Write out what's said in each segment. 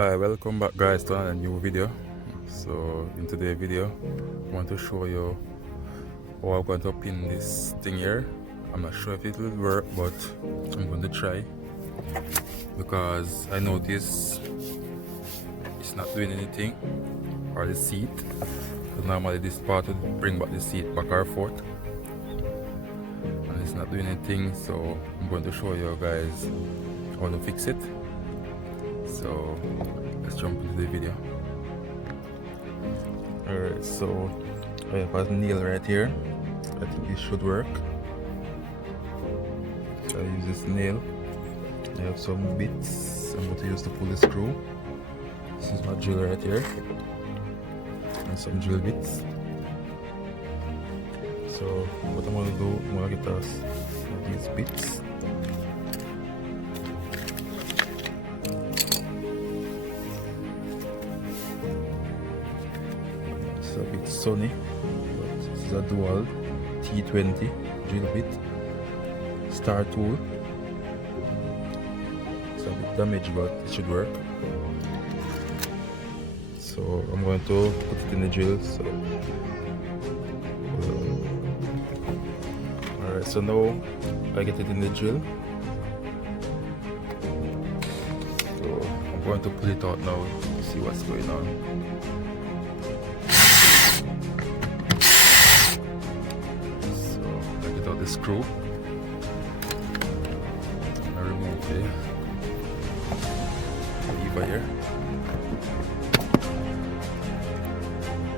Welcome back guys to another new video. So in today's video I want to show you how I'm going to pin this thing here. I'm not sure if it will work, but I'm going to try because I notice it's not doing anything, or the seat, because normally this part would bring back the seat back or forth, and it's not doing anything. So I'm going to show you guys how to fix it. So let's jump into the video. Alright, so I have a nail right here. I think it should work. So I use this nail. I have some bits I'm going to use to pull the screw. This is my drill right here, and some drill bits. So what I'm going to do, I'm going to get us these bits. It's a bit sunny, but this is a dual T20 drill bit, star tool. It's a bit damaged, but it should work. So I'm going to put it in the drill. So alright, so now I get it in the drill. So I'm going to pull it out now to see what's going on. The screw. I remove the lever here.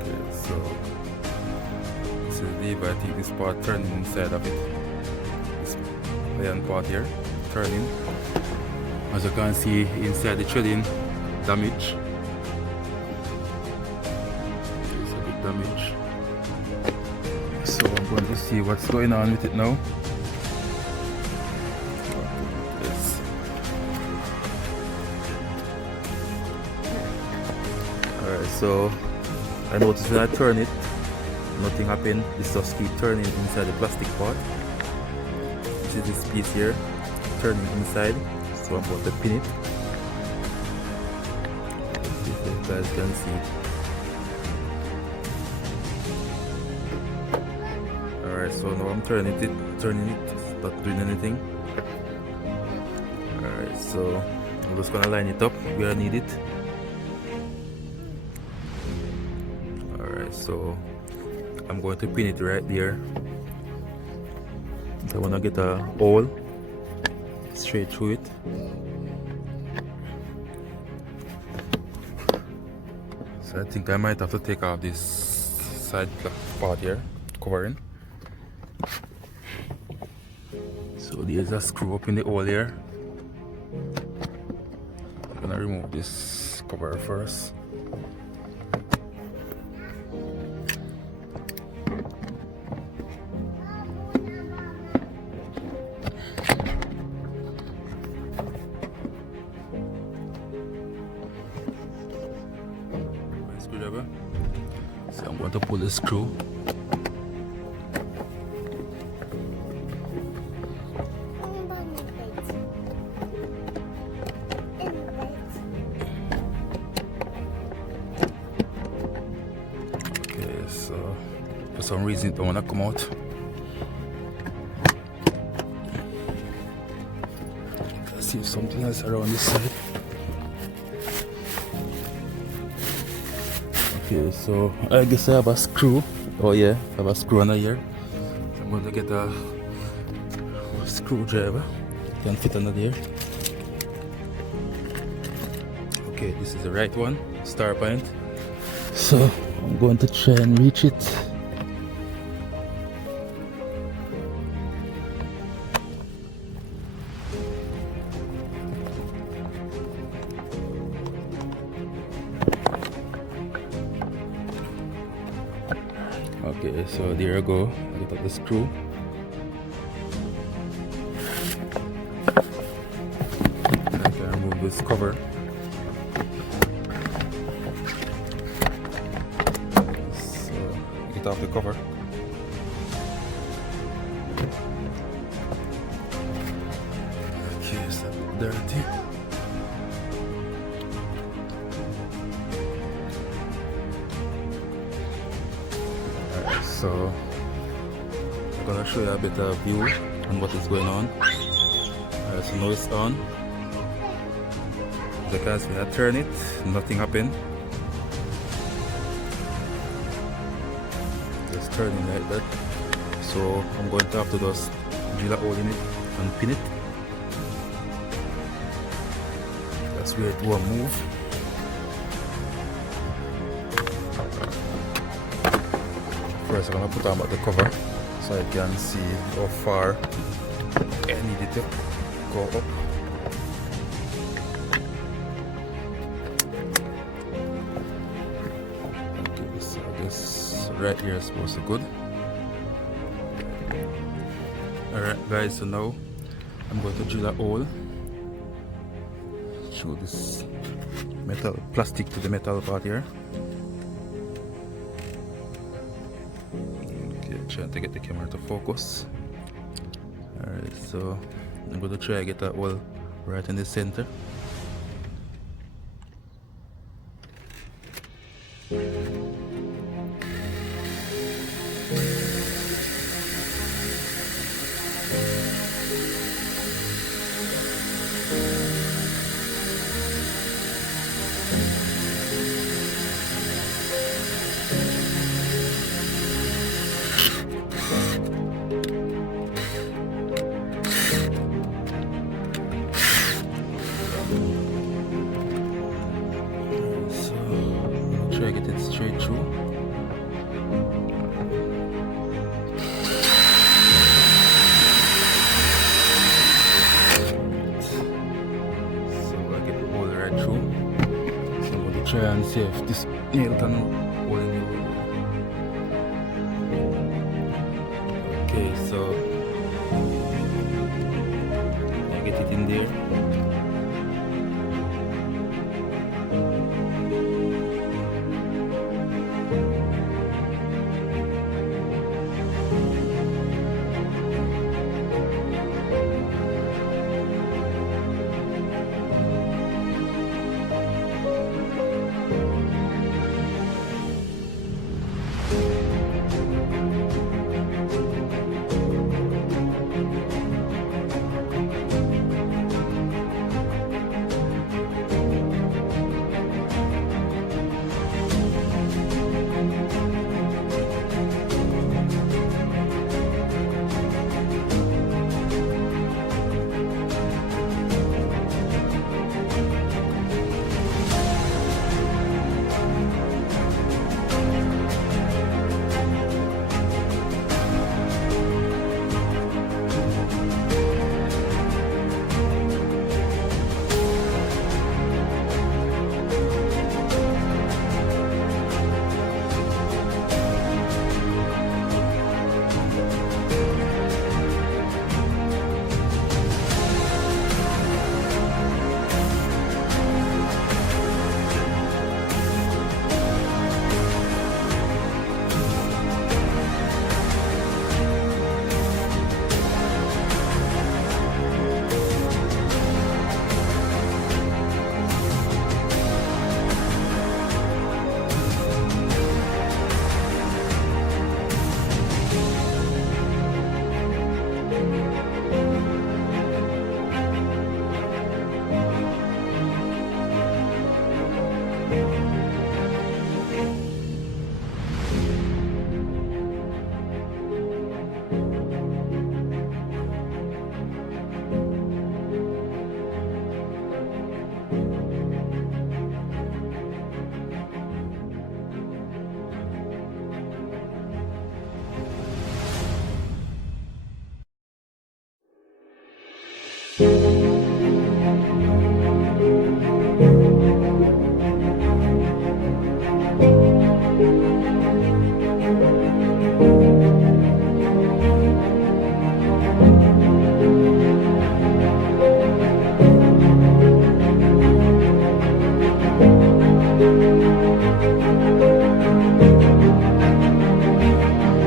Okay, so this is the lever. I think this part turning inside of it. This iron part here turning. As you can see, inside the threading damage. It's a bit damage. So I'm going to see what's going on with it now. Yes. Alright, so I noticed when I turn it, nothing happened. This just keep turning inside the plastic part. This is this piece here, turning inside. So I'm going to pin it. Let's see if you guys can see it. Alright, so now I'm turning it, it's not doing anything. Alright, so I'm just gonna line it up where I need it. Alright, so I'm going to pin it right there. I wanna get a hole straight through it. So I think I might have to take off this side part here, covering. So there's a screw up in the hole here. I'm gonna remove this cover first. Screwdriver. So I'm going to pull the screw. So for some reason it don't want to come out. Let's see if something else around this side. Okay, so I guess I have a screw. Oh yeah, I have a screw under here. So I'm going to get a screwdriver. It can fit under there. Okay, this is the right one, star point. So I'm going to try and reach it. Okay, so there I go. I get out the screw. I can remove this cover. Off the cover. Okay, it's a bit dirty. So I'm gonna show you a better view on what is going on. So now it's on. As you can see, I turn it, nothing happened. Just turning like that. So I'm going to have to just drill a hole in it and pin it. That's where it won't move. First I'm gonna put on the cover so I can see how far I need it to go up. Okay, so I guess right here is supposed to be good. Alright guys, so now I'm going to drill a hole through this metal plastic to the metal part here. Okay, trying to get the camera to focus. Alright, so I'm going to try to get that hole right in the center. Try to get it straight through. So I get the hole right through. So I'm going to try and see if this nail can hold in the hole. Okay, so I get it in there.